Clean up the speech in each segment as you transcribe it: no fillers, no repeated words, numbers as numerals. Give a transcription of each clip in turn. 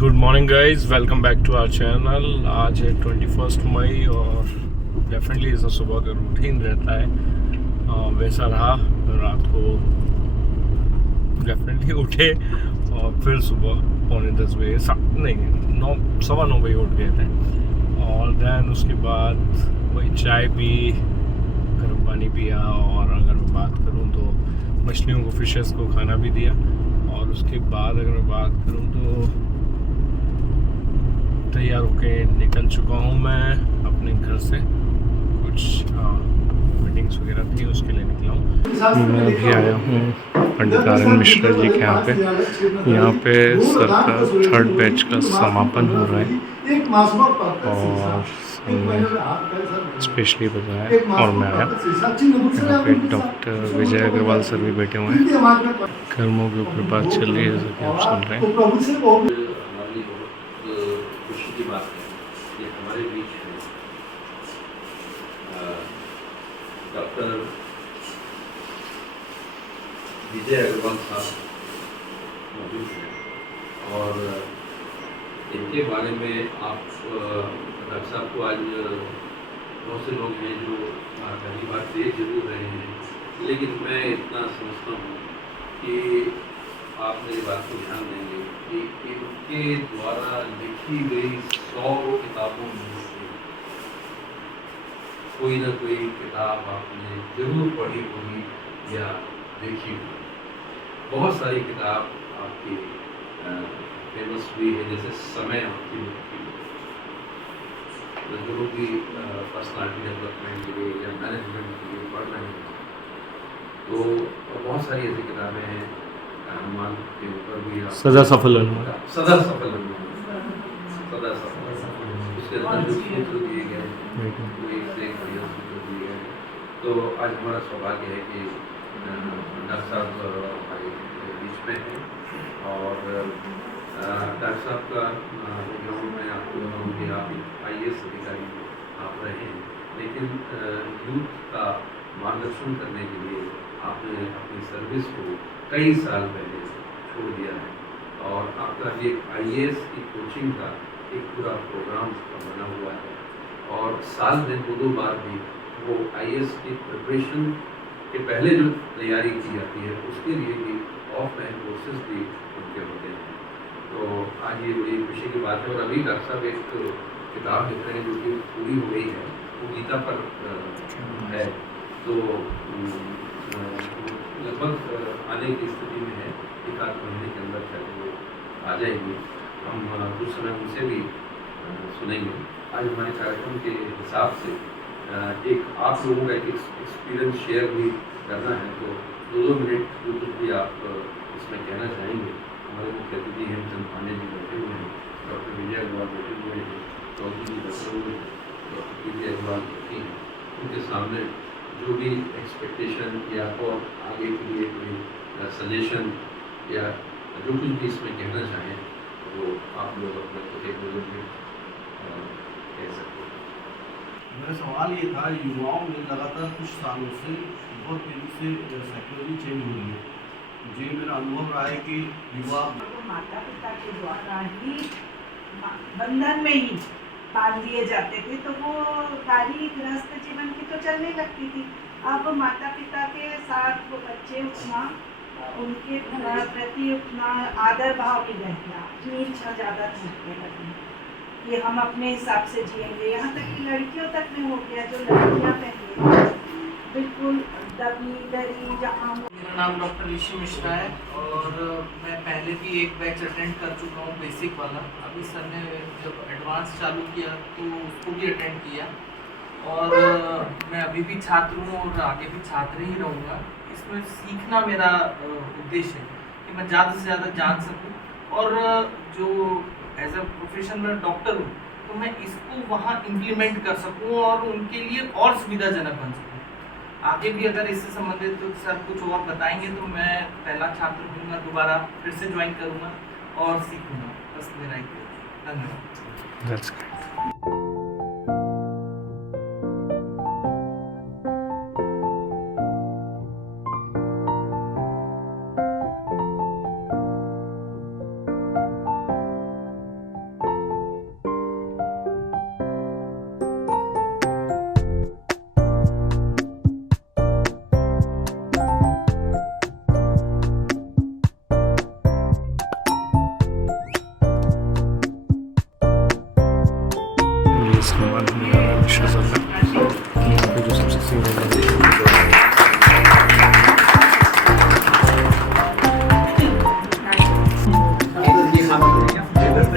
Good morning guys, welcome back to our channel. आज है 21 मई और डेफिनेटली जैसा सुबह का रूटीन रहता है वैसा रहा। रात को डेफिनेटली उठे और फिर सुबह 9:45 बजे नहीं 9 सवा 9 बजे उठ गए थे। और दैन उसके बाद वही चाय पी, गर्म पानी पिया, और अगर मैं बात करूँ तो मछलियों को, फिशेस को खाना भी दिया। और उसके बाद अगर मैं बात करूँ तो तैयार होके निकल चुका हूँ मैं अपने घर से। कुछ मीटिंग्स वगैरह थी, उसके लिए निकला हूँ। मैं अभी आया हूँ पंडित आर्यन मिश्रा जी के यहाँ पे। यहाँ पे सर का 3rd बैच का समापन हो रहा है और हमने स्पेशली बताया और मैं आया। यहाँ पे डॉक्टर विजय अग्रवाल सर भी बैठे हुए हैं। कर्मों के ऊपर बात चल रही है जैसा कि आप सुन रहे हैं। हमारी बहुत खुशी की बात है कि हमारे बीच में डॉक्टर विजय अग्रवाल साहब मौजूद हैं और इनके बारे में आप डॉक्टर साहब को आज बहुत से लोग हैं जो पहली बार देख जरूर रहे हैं, लेकिन मैं इतना समझता हूँ कि आप मेरी बात को ध्यान देंगे कि इनके द्वारा लिखी गई 100 किताबों में से कोई ना कोई किताब आपने जरूर पढ़ी होगी या देखी होगी। बहुत सारी किताब आपकी फेमस हुई है, जैसे समय आपकी लिखी जो भी पर्सनालिटी डेवलपमेंट के लिए या मैनेजमेंट के लिए पढ़ रहे हैं, तो बहुत सारी ऐसी किताबें हैं। हनुमान के ऊपर भी सदा सफल हनुमान, सदा सफल हनुमान, सदा सफल, उसके अंदर जो सूत्र दिए गए हैं वो एक से एक बढ़िया सूत्र दिए गए हैं। तो आज हमारा सौभाग्य है कि डॉक्टर साहब हमारे बीच में हैं और डॉक्टर साहब का बैकग्राउंड में आपको बताऊँ कि आप IAS अधिकारी आप रहे हैं, लेकिन यूथ का मार्गदर्शन करने के लिए आपने अपनी सर्विस को कई साल पहले छोड़ दिया है और आपका ये IAS की कोचिंग का एक पूरा प्रोग्राम बना हुआ है और साल में 2 बार भी वो IAS की प्रिपरेशन के पहले जो तैयारी की जाती है उसके लिए भी ऑफलाइन कोर्सेज भी उनके होते हैं। तो आज ये बड़ी खुशी की बात है। और अभी डॉक्टर साहब एक किताब लिख रहे हैं जो कि पूरी हो गई है, वो गीता पर है, तो लगभग आने की स्थिति में है, 1-8 महीने के अंदर शायद वो आ जाएंगे। हम कुछ समय उनसे भी सुनेंगे। आज हमारे कार्यक्रम के हिसाब से एक आप लोगों का एक एक्सपीरियंस शेयर भी करना है, तो 2 मिनट जो कुछ भी आप इसमें कहना चाहेंगे। हमारे मुख्य अतिथि हेमचंद पांडे जी बैठे हुए हैं, डॉक्टर विजय अग्रवाल बैठे हुए हैं, चौधरी जी बैठे हुए हैं, डॉक्टर विजय अग्रवाल बैठे हैं, उनके सामने जो भी एक्सपेक्टेशन या और आगे के लिए कोई सजेशन या जो कुछ भी इसमें कहना चाहें वो आप लोग अपने खुद एक 2 मिनट कह सकते हैं। मेरा सवाल ये था, युवाओं में लगातार कुछ सालों से बहुत तेजी से साइकोलॉजी चेंज हो रही है। मुझे मेरा अनुभव रहा है कि युवा माता पिता के द्वारा ही बंधन में ही बांध दिए जाते थे, तो वो सारी गृहस्थ जीवन की तो चलने लगती थी। अब माता पिता के साथ वो बच्चे उतना उनके प्रति उतना आदर भाव नहीं रह गया, अपनी इच्छा ज़्यादा रखने लगी कि हम अपने हिसाब से जिएंगे। यहाँ तक कि लड़कियों तक में हो गया, जो लड़कियाँ पहले बिल्कुल दबी डरी जहाँ। मेरा नाम डॉक्टर ऋषि मिश्रा है और मैं पहले भी एक बैच अटेंड कर चुका हूँ, बेसिक वाला। अभी सर ने जब एडवांस चालू किया तो उसको भी अटेंड किया और मैं अभी भी छात्र हूँ और आगे भी छात्र ही रहूँगा। इसमें सीखना मेरा उद्देश्य है कि मैं ज़्यादा से ज़्यादा जान सकूँ और जो एज अ प्रोफेशनल डॉक्टर हूँ तो मैं इसको वहाँ इम्प्लीमेंट कर सकूँ और उनके लिए और सुविधाजनक बन सकूँ। आगे भी अगर इससे संबंधित तो सर कुछ और बताएंगे तो मैं पहला छात्र हूँगा, दोबारा फिर से ज्वाइन करूँगा और सीखूँगा। बस मेरा एक धन्यवाद। ये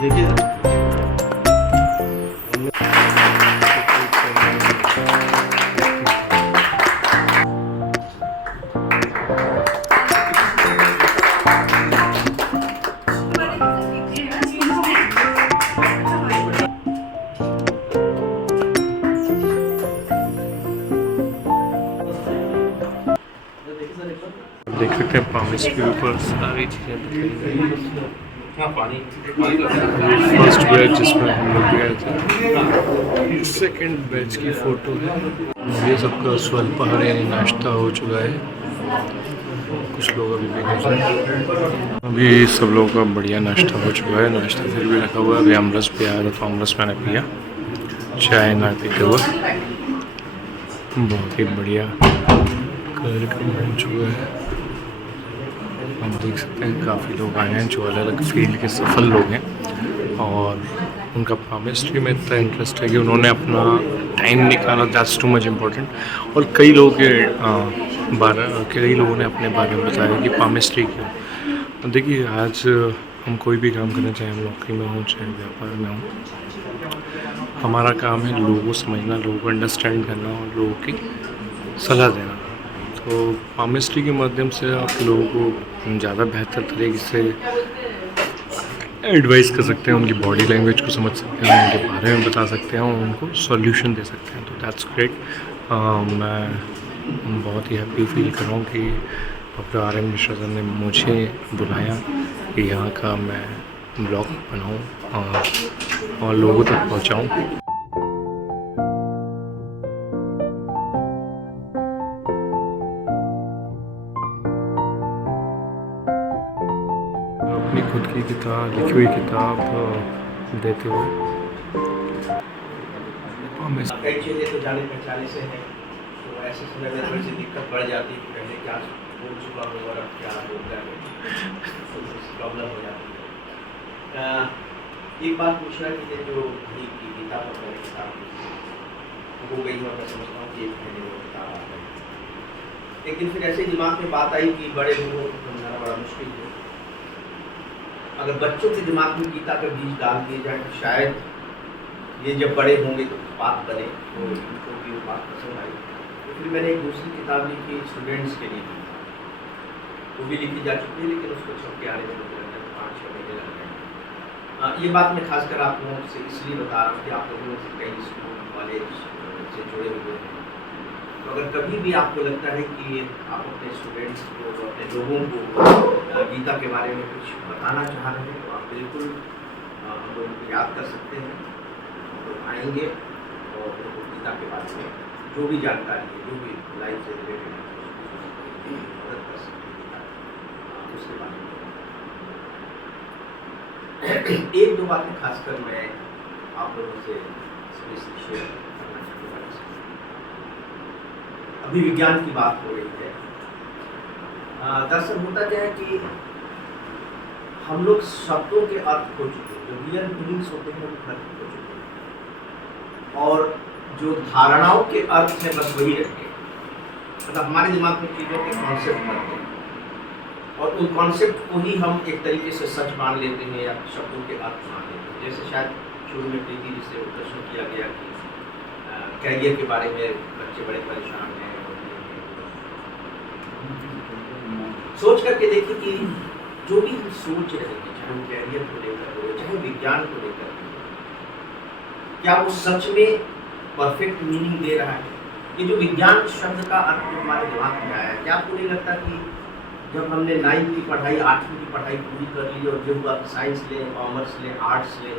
देखिए देख सकते हैं प्रॉमिस के ऊपर सारी चीज़ें बताई गई हैं। हाँ पानी पानी तो फर्स्ट बैच जिसमें हम लोग गए थे, सेकंड बैच की फ़ोटो है। ये सबका स्वल्पाहार यानी नाश्ता हो चुका है, कुछ लोग अभी भी कर रहे हैं। अभी सब लोगों का बढ़िया नाश्ता हो चुका है, नाश्ता फिर भी रखा हुआ है। अभी अमरस भी आया था तो अमरस मैंने पिया, चाय ना पीते हुए। बहुत ही बढ़िया कार्यक्रम हो चुका है। हम देख सकते हैं काफ़ी लोग आए हैं जो अलग अलग फील्ड के सफल लोग हैं और उनका पामिस्ट्री में इतना इंटरेस्ट है कि उन्होंने अपना टाइम निकाला, दैट्स टू मच इम्पोर्टेंट। और कई लोगों ने अपने बारे में बताया कि पामिस्ट्री क्यों। देखिए आज हम कोई भी काम करना, चाहे हम नौकरी में हों चाहे व्यापार में हों, हमारा काम है लोगों को समझना, लोगों को अंडरस्टैंड करना और लोगों की सलाह देना। तो पामिस्ट्री के माध्यम से आप लोगों को ज़्यादा बेहतर तरीके से एडवाइस कर सकते हैं, उनकी बॉडी लैंग्वेज को समझ सकते हैं, उनके बारे में बता सकते हैं और उनको सॉल्यूशन दे सकते हैं। तो दैट्स ग्रेट। मैं बहुत ही हैप्पी फील कर रहा हूँ कि डॉक्टर आर.एन. मिश्रा सर ने मुझे बुलाया कि यहाँ का मैं ब्लॉग बनाऊँ और लोगों तक पहुँचाऊँ। अपनी खुद की किताब, लिखी हुई किताब देते हुए कई चीज़ें तो जाने पहचाने से हैं, तो ऐसे समय में थोड़ी सी दिक्कत बढ़ जाती है कि पहले क्या बोल चुका हूँ और अब क्या बोल रहा है, तो प्रॉब्लम हो जाती है। एक बात पूछना कि ये जो भाई की किताब और मेरी किताब हो गई और मैं समझता हूँ कि एक महीने में किताब आ गई, लेकिन फिर ऐसे दिमाग में बात आई कि बड़े लोगों को समझाना बड़ा मुश्किल है। अगर बच्चों के दिमाग में गीता का बीज डाल दिए जाए तो शायद ये जब बड़े होंगे तो बात बने, तो इनको भी वो बात पसंद आई। तो फिर मैंने एक दूसरी किताब लिखी स्टूडेंट्स के लिए, वो भी लिखी जा चुकी है, लेकिन उसको छप के आने में मुझे लगता है 5-6 महीने लग गए। ये बात मैं खासकर आप लोगों से इसलिए बता रहा हूँ कि आप लोगों से कई स्कूल कॉलेज से जुड़े हुए हैं, तो अगर कभी भी आपको लगता है कि आप अपने स्टूडेंट्स को, अपने लोगों को गीता के बारे में कुछ बताना चाह रहे हैं, तो आप बिल्कुल हम लोगों को याद कर सकते हैं। हम लोग आएंगे और उनको गीता के बारे में जो भी जानकारी है, जो भी लाइफ से रिलेटेड मदद कर सकते हैं उसके बारे में। एक दो बातें खासकर मैं आप लोगों से शेयर करना चाहूँगा। अभी विज्ञान की बात हो रही है। दरअसल होता क्या है कि हम लोग शब्दों के अर्थ खो चुके हैं, जो रियल मीनिंग्स होते हैं वो अर्थ खो चुके हैं, और जो धारणाओं के अर्थ हैं बस वही रहते हैं। मतलब हमारे दिमाग में चीज़ों के कॉन्सेप्ट बनते हैं और उन कॉन्सेप्ट को ही हम एक तरीके से सच मान लेते हैं या शब्दों के अर्थ मान लेते हैं। जैसे शायद शुरू में प्रीति जी से प्रश्न किया गया कि कैरियर के बारे में बच्चे बड़े परेशान हैं। सोच करके देखिए कि जो भी हम सोच रहे हैं, चाहे वो कैरियर को लेकर हो, चाहे विज्ञान को लेकर हो, क्या वो सच में परफेक्ट मीनिंग दे रहा है? ये जो विज्ञान शब्द का अर्थ जो हमारे दिमाग में आया है, क्या आपको नहीं लगता कि जब हमने 9वीं की पढ़ाई, 8वीं की पढ़ाई पूरी कर ली और जो हुआ कि साइंस लें, कॉमर्स लें, आर्ट्स लें,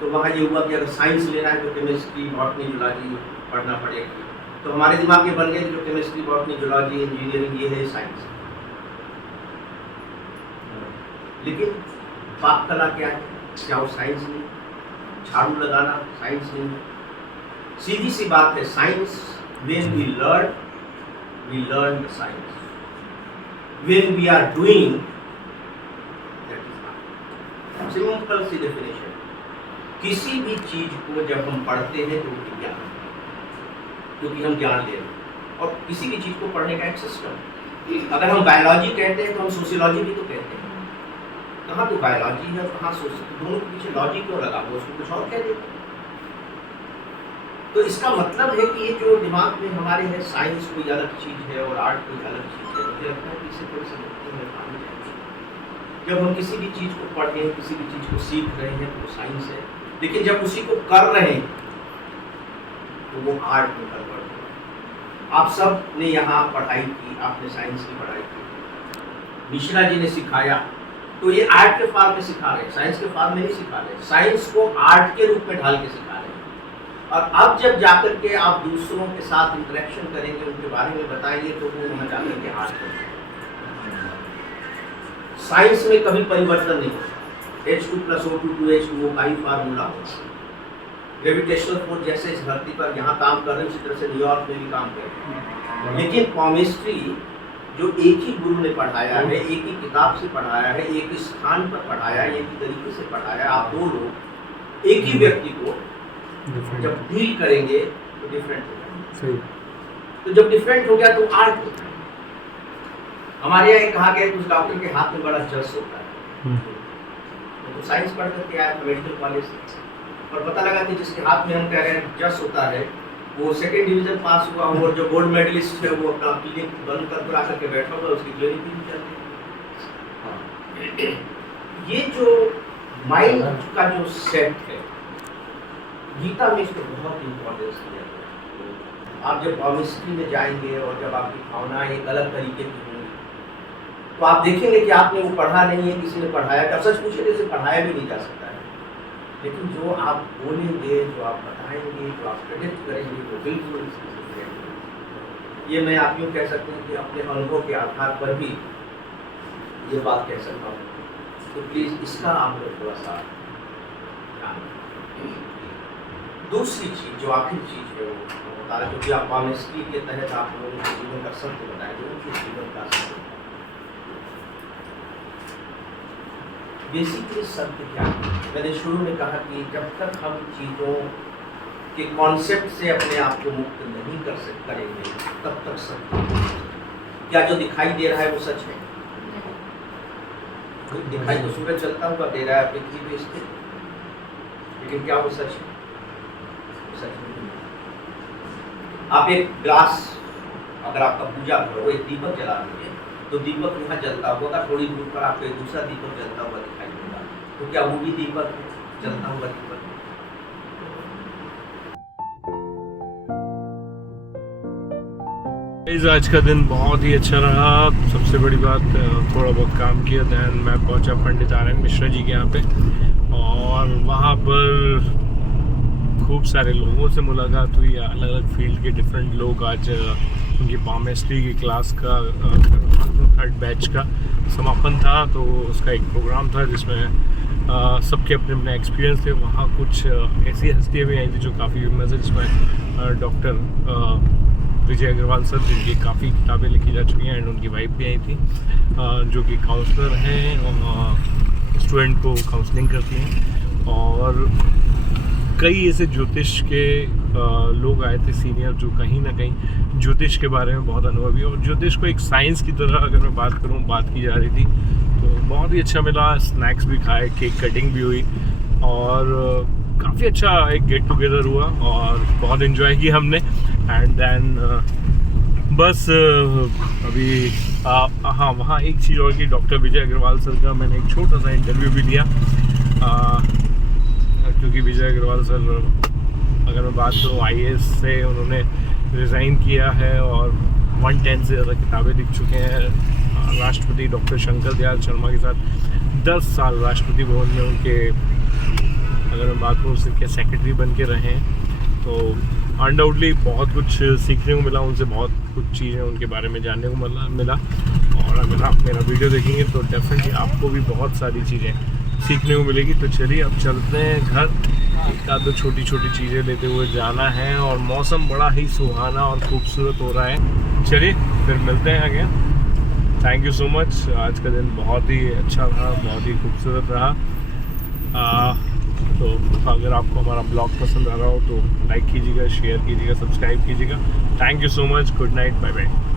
तो वहाँ ये हुआ कि अगर साइंस लेना है तो केमिस्ट्री, बॉटनी, जूलॉजी पढ़ना पड़ेगी। तो हमारे दिमाग में बन गया जो केमिस्ट्री, बॉटनी, जूलॉजी, इंजीनियरिंग ये है साइंस। लेकिन पाक कला क्या है? क्या वो साइंस नहीं? झाड़ू लगाना साइंस नहीं? सीधी सी बात है, science when we learn the science. When we are doing, that is not. Simple सी definition. किसी भी चीज को जब हम पढ़ते हैं तो विज्ञान, क्योंकि हम ज्ञान ले रहे हैं, और किसी भी चीज़ को पढ़ने का एक सिस्टम। अगर हम बायोलॉजी कहते हैं तो हम सोशियोलॉजी भी तो कहते हैं। कहाँ तो बायोलॉजी है, कहाँ सोशियोलॉजी, दोनों के पीछे लॉजिक क्यों लगा, वो उसको कुछ और कह देते। तो इसका मतलब है कि ये जो दिमाग में हमारे है, साइंस कोई अलग चीज़ है और आर्ट कोई अलग चीज़ है। मुझे लगता है कि इससे थोड़ी सी मुक्ति में पानी चाहिए। जब हम किसी भी चीज़ को पढ़ रहे हैं, किसी भी चीज़ को सीख रहे हैं तो वो साइंस है, लेकिन जब उसी को कर रहे हैं तो वो आर्ट में कन्वर्ट हो। आप सब ने यहाँ पढ़ाई की, आपने साइंस की पढ़ाई की, मिश्रा जी ने सिखाया, तो ये आर्ट के फॉर्म में सिखा रहे हैं, साइंस के फॉर्म में नहीं सिखा रहे। साइंस को आर्ट के रूप में ढाल के सिखा रहे हैं। और अब जब जाकर के आप दूसरों के साथ इंटरेक्शन करेंगे, उनके बारे में बताएंगे, तो वो वहाँ जाकर के आर्ट करेंगे। साइंस में कभी परिवर्तन नहीं होता। H2+O2 2H2O का ही फार्मूला होता। ग्रेविटेशनल फोर्स जैसे इस धरती पर यहाँ काम कर रहे हैं, उसी तरह से न्यूयॉर्क में भी काम कर रहे हैं। लेकिन केमिस्ट्री जो एक ही गुरु ने पढ़ाया है, एक ही किताब से पढ़ाया है, एक ही स्थान पर पढ़ाया है, एक ही तरीके से पढ़ाया है, आप दो लोग एक ही व्यक्ति को जब डील करेंगे तो डिफरेंट हो जाएगा। तो जब डिफरेंट हो गया तो आर्ट होता है। हमारे यहाँ कहा गया उस डॉक्टर के हाथ में बड़ा जस होता है। तो साइंस पढ़ करके आया था मेडिकल कॉलेज से, और पता लगा कि जिसके हाथ में हम कह रहे हैं जस होता है, वो सेकेंड डिवीजन पास हुआ हो, और जो गोल्ड मेडलिस्ट है वो अपना क्लिनिक बंद कर आकर के बैठा हुआ, उसकी क्लिनिक भी चलती है। ये जो माइंड का जो सेट है, गीता में इसको बहुत इम्पोर्टेंस दिया गया। आप जब केमिस्ट्री में जाएंगे और जब आपकी भावनाएं एक अलग तरीके की होंगी, तो आप देखेंगे कि आपने वो पढ़ा नहीं है, किसी ने पढ़ाया। क्या सच पूछे तो इसे पढ़ाया भी नहीं जा सकता है, लेकिन जो आप बोलेंगे, जो आप बताएंगे, जो आप प्रेडिक्ट करेंगे, वो बिल्कुल ये मैं आप यूँ कह सकते हैं कि अपने अनुभव के आधार पर भी ये बात कह सकता हूँ। तो प्लीज़ इसका आप लोग थोड़ा सा ध्यान रखें। दूसरी चीज़, जो आखिरी चीज़ है, वो बता रहे, जो कि आप केमिस्ट्री के तहत आप लोगों के जीवन का सत्य बताएं, जो उनके जीवन का सत्य। बेसिकली सत्य क्या है? मैंने शुरू में कहा कि जब तक हम चीज़ों के कॉन्सेप्ट से अपने आप को मुक्त नहीं करेंगे, तब तक सत्य। क्या जो दिखाई दे रहा है वो सच है? दिखाई तो सूरज चलता हुआ दे रहा है पृथ्वी पे स्थित, लेकिन क्या वो सच है? सच नहीं। आप एक ग्लास, अगर आपका पूजा करो, एक दीपक जला दीजिए, तो दीपक यहाँ जलता होगा, थोड़ी दूर पर आपको एक दूसरा दीपक जलता हुआ दिखाई देगा, तो क्या वो भी दीपक है, जलता हुआ दीपक? आज का दिन बहुत ही अच्छा रहा। सबसे बड़ी बात, थोड़ा बहुत काम किया, दैन मैं पहुंचा पंडित आर्यन मिश्रा जी के यहाँ पे, और वहाँ पर खूब सारे लोगों से मुलाकात हुई। अलग अलग फील्ड के डिफरेंट लोग। आज उनकी केमिस्ट्री की क्लास का 3rd बैच का समापन था, तो उसका एक प्रोग्राम था जिसमें सबके अपने अपने एक्सपीरियंस थे। वहाँ कुछ ऐसी हस्तियाँ भी आई थी जो काफ़ी फेमस है, जिसमें डॉक्टर विजय अग्रवाल सर, जिनकी काफ़ी किताबें लिखी जा चुकी हैं, एंड उनकी वाइफ भी आई थी, जो कि काउंसलर हैं और स्टूडेंट को काउंसलिंग करती हैं। और कई ऐसे ज्योतिष के लोग आए थे सीनियर, जो कहीं ना कहीं ज्योतिष के बारे में बहुत अनुभवी, और ज्योतिष को एक साइंस की तरह अगर मैं बात करूँ, बात की जा रही थी, तो बहुत ही अच्छा मिला। स्नैक्स भी खाए, केक कटिंग भी हुई, और काफ़ी अच्छा एक गेट टुगेदर हुआ, और बहुत इन्जॉय किया हमने। एंड देन बस अभी हाँ, वहाँ एक चीज़ और की, डॉक्टर विजय अग्रवाल सर का मैंने एक छोटा सा इंटरव्यू भी लिया, क्योंकि विजय अग्रवाल सर, अगर मैं बात करूँ, IAS से उन्होंने रिज़ाइन किया है और 110 से ज़्यादा किताबें लिख चुके हैं। राष्ट्रपति डॉक्टर शंकर दयाल शर्मा के साथ 10 साल राष्ट्रपति भवन में उनके, अगर मैं बात करूँ, उनके सेक्रेटरी बन के रहे हैं। तो अनडाउटली बहुत कुछ सीखने को मिला उनसे, बहुत कुछ चीज़ें उनके बारे में जानने को मिला। और अगर आप मेरा वीडियो देखेंगे तो डेफिनेटली आपको भी बहुत सारी चीज़ें सीखने को मिलेगी। तो चलिए अब चलते हैं घर, एक आध दो छोटी छोटी चीज़ें लेते हुए जाना है, और मौसम बड़ा ही सुहाना और खूबसूरत हो रहा है। चलिए फिर मिलते हैं आगे। Thank you so much. आज का दिन बहुत ही अच्छा रहा, बहुत ही खूबसूरत रहा। तो अगर आपको हमारा ब्लॉग पसंद आ रहा हो तो लाइक कीजिएगा, शेयर कीजिएगा, सब्सक्राइब कीजिएगा। Thank you so much, good night, bye bye.